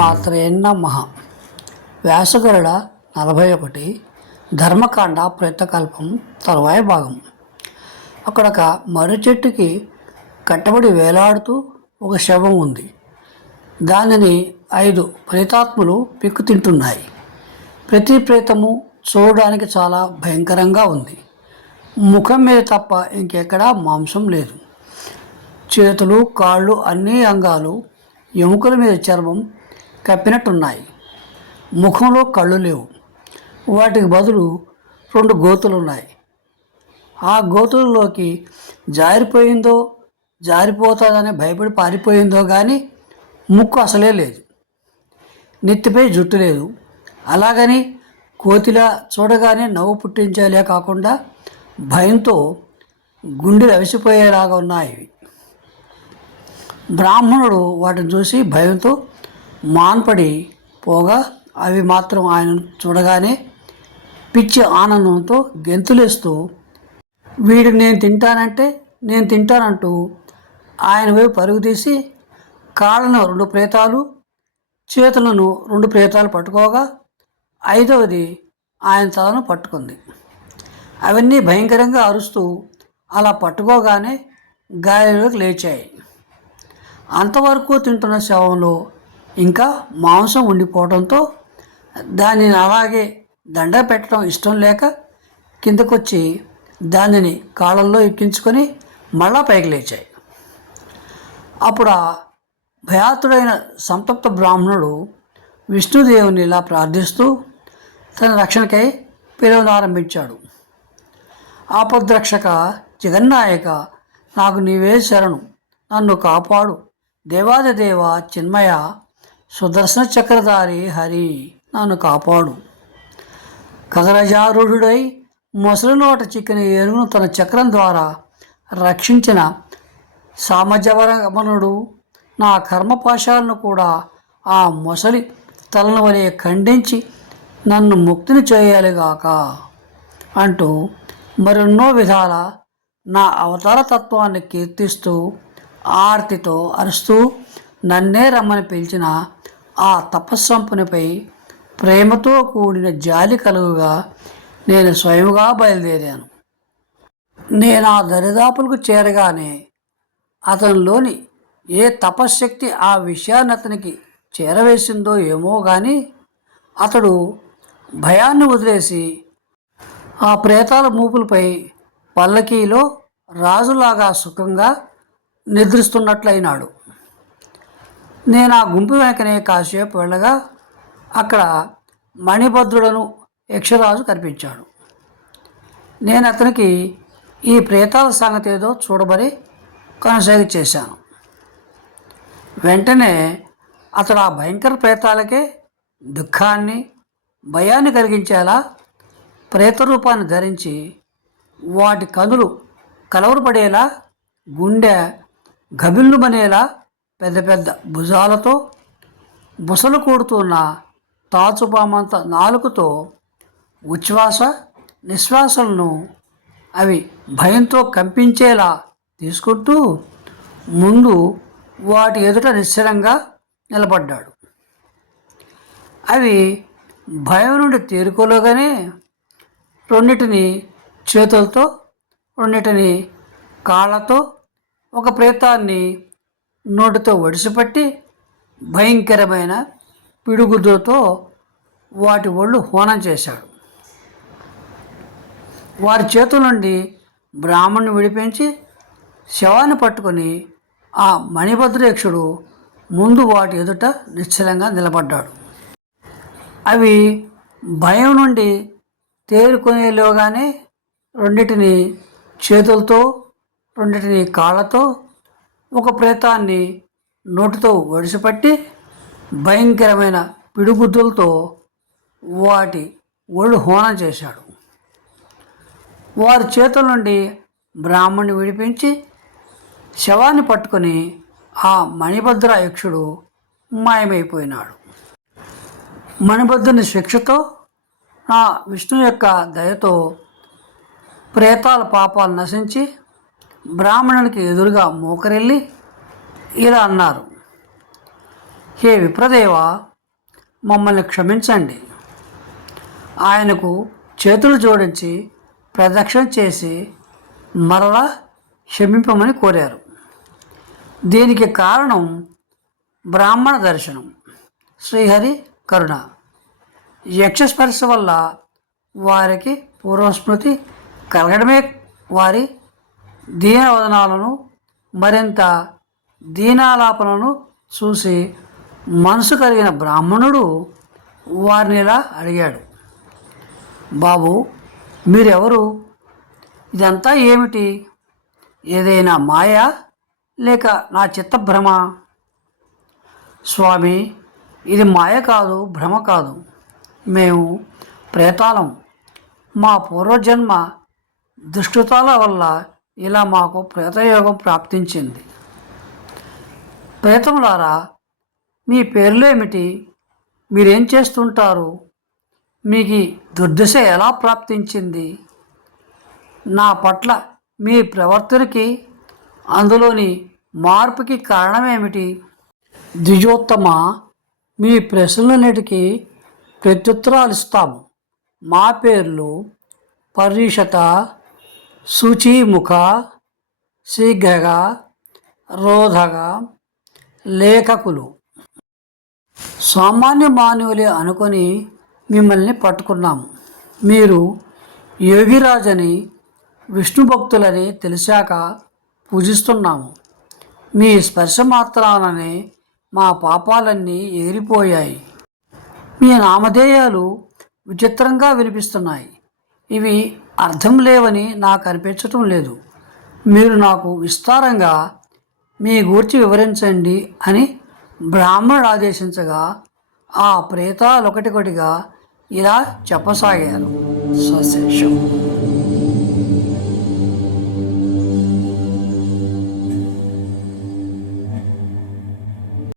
శ్రీమాత్రే నమ వ్యాసగరుడ నలభై ఒకటి ధర్మకాండ ప్రేతకల్పం తరువాయి భాగం. అక్కడ ఒక మర్రి చెట్టుకి కట్టబడి వేలాడుతూ ఒక శవం ఉంది. దానిని ఐదు ప్రేతాత్ములు పిక్కు తింటున్నాయి. ప్రతి ప్రేతము చూడడానికి చాలా భయంకరంగా ఉంది. ముఖం మీద తప్ప ఇంకెక్కడా మాంసం లేదు. చేతులు కాళ్ళు అన్ని అంగాలు ఎముకల మీద చర్మం కప్పినట్టున్నాయి. ముఖంలో కళ్ళు లేవు. వాటికి బదులు రెండు గోతులు ఉన్నాయి ఆ గోతులలోకి జారిపోయిందో జారిపోతుందని భయపడి పారిపోయిందో కానీ ముక్కు అసలే లేదు. నెత్తిపై జుట్టు లేదు. అలాగని కోతిలా చూడగానే నవ్వు పుట్టించేలే కాకుండా భయంతో గుండెలు అవిసిపోయేలాగా ఉన్నాయి. బ్రాహ్మణుడు వాటిని చూసి భయంతో మాన్పడి పోగా అవి మాత్రం ఆయన చూడగానే పిచ్చి ఆనందంతో గెంతులేస్తూ వీడు నేను తింటానంటే నేను తింటానంటూ ఆయన వైపు పరుగు తీసి కాళ్ళను రెండు ప్రేతాలు చేతులను రెండు ప్రేతాలు పట్టుకోగా ఐదవది ఆయన తలను పట్టుకుంది. అవన్నీ భయంకరంగా అరుస్తూ అలా పట్టుకోగానే గాలిలోకి లేచాయి. అంతవరకు తింటున్న శవంలో ఇంకా మాంసం ఉండిపోవడంతో దానిని అలాగే దండ పెట్టడం ఇష్టం లేక కిందకొచ్చి దానిని కాళ్ళల్లో ఎక్కించుకొని మళ్ళా పైకి లేచాయి. అప్పుడు ఆ భయాతుడైన సంతప్త బ్రాహ్మణుడు విష్ణుదేవుని ఇలా ప్రార్థిస్తూ తన రక్షణకై పిలవనారంభించాడు ఆపద్రక్షక జగన్నాయక నాకు నీవే శరణు. నన్ను కాపాడు. దేవాదిదేవ చిన్మయ సుదర్శన చక్రధారి హరి నన్ను కాపాడు. కగరజారుడై మొసలి నోట చిక్కిన ఏనుగును తన చక్రం ద్వారా రక్షించిన సామజవరమనుడు నా కర్మపాశాలను కూడా ఆ మొసలి తలను వలె ఖండించి నన్ను ముక్తిని చేయాలిగాక అంటూ మరెన్నో విధాల నా అవతార తత్వాన్ని కీర్తిస్తూ ఆర్తితో అరుస్తూ నన్నే రమ్మని పిలిచిన ఆ తపస్సంపునిపై ప్రేమతో కూడిన జాలి కలుగుగా నేను స్వయముగా బయలుదేరాను. నేను ఆ దరిదాపులకు చేరగానే అతనిలోని ఏ తపశ్శక్తి ఆ విషయాన్ని అతనికి చేరవేసిందో ఏమో కానీ అతడు భయాన్ని వదిలేసి ఆ ప్రేతాల మూపులపై పల్లకీలో రాజులాగా సుఖంగా నిద్రిస్తున్నట్లయినాడు. నేను ఆ గుంపు వెనకనే కాసేపు వెళ్ళగా అక్కడ మణిభద్రుడను యక్షరాజు కనిపించాడు. నేను అతనికి ఈ ప్రేతాల సంగతి ఏదో చూడబడి కొనసాగి చేశాను. వెంటనే అతడు ఆ భయంకర ప్రేతాలకే దుఃఖాన్ని భయాన్ని కలిగించేలా ప్రేత రూపాన్ని ధరించి వాటి కనులు కలవరపడేలా గుండె గబిల్లుమనేలా పెద్ద పెద్ద భుజాలతో బుసలు కూడుతున్న తాచుపామంత నాలుకతో ఉచ్ఛ్వాస నిశ్వాసలను అవి భయంతో కంపించేలా తీసుకుంటూ ముందు వాటి ఎదుట నిశ్చలంగా నిలబడ్డాడు. అవి భయం నుండి తేరుకోలేగానే రెండింటిని చేతులతో రెండింటిని కాళ్ళతో ఒక ప్రేతాన్ని నోటితో ఒడిసిపట్టి భయంకరమైన పిడుగుదతో వాటి ఒళ్ళు హోనం చేశాడు. వారి చేతుల నుండి బ్రాహ్మణ్ణి విడిపించి శవాన్ని పట్టుకొని ఆ మణిభద్రేక్షుడు ముందు వాటి ఎదుట నిశ్చలంగా నిలబడ్డాడు. అవి భయం నుండి తేరుకునేలోగానే రెండింటిని చేతులతో రెండింటిని కాళ్ళతో ఒక ప్రేతాన్ని నోటితో ఒడిసిపట్టి భయంకరమైన పిడుగుద్దులతో వాటి ఒళ్ళు హోనం చేశాడు. వారి చేతుల నుండి బ్రాహ్మణ్ణి విడిపించి శవాన్ని పట్టుకొని ఆ మణిభద్ర యక్షుడు మాయమైపోయినాడు. మణిభద్రుని శిక్షతో నా విష్ణు యొక్క దయతో ప్రేతాల పాపాలు నశించి బ్రాహ్మణునికి ఎదురుగా మోకరెళ్ళి ఇలా అన్నారు. హే విప్రదేవ మమ్మల్ని క్షమించండి. ఆయనకు చేతులు జోడించి ప్రదక్షిణ చేసి మరలా క్షమింపమని కోరారు. దీనికి కారణం బ్రాహ్మణ దర్శనం. శ్రీహరి కరుణ. యక్షస్పర్శ వల్ల వారికి పూర్వస్మృతి కలగడమే వారి దీనవదనాలను మరింత దీనాలాపనను చూసి మనసు కలిగిన బ్రాహ్మణుడు వారిని ఇలా అడిగాడు. బాబు మీరెవరు? ఇదంతా ఏమిటి? ఏదైనా మాయ? లేక నా చిత్తభ్రమ స్వామి ఇది మాయ కాదు భ్రమ కాదు. మేము ప్రేతాలం. మా పూర్వజన్మ దుష్టతాల వల్ల ఇలా మాకు ప్రేతయోగం ప్రాప్తించింది. ప్రేతములారా మీ పేర్లు ఏమిటి మీరేం చేస్తుంటారు? మీకు దుర్దశ ఎలా ప్రాప్తించింది? నా పట్ల మీ ప్రవర్తనకి అందులోని మార్పుకి కారణమేమిటి? ద్విజోత్తమ మీ ప్రశ్నలన్నిటికీ ప్రత్యుత్తరాలు ఇస్తాము మా పేర్లు పరీషత శుచిముఖ శీఘ్రగ రోధగ లేఖకులు సామాన్య మానవులే అనుకొని మిమ్మల్ని పట్టుకున్నాము మీరు యోగిరాజని విష్ణు భక్తులని తెలిసాక పూజిస్తున్నాము మీ స్పర్శ మాత్రాననే మా పాపాలన్నీ ఎగిరిపోయాయి మీ నామధేయాలు విచిత్రంగా వినిపిస్తున్నాయి। ఇవి అర్థం లేవని నాకు అనిపించటం లేదు. మీరు నాకు విస్తారంగా మీ గూర్చి వివరించండి అని బ్రాహ్మణుడు ఆదేశించగా ఆ ప్రేతాలు ఒకటికొటిగా ఇలా చెప్పసాగారు. సశేషం.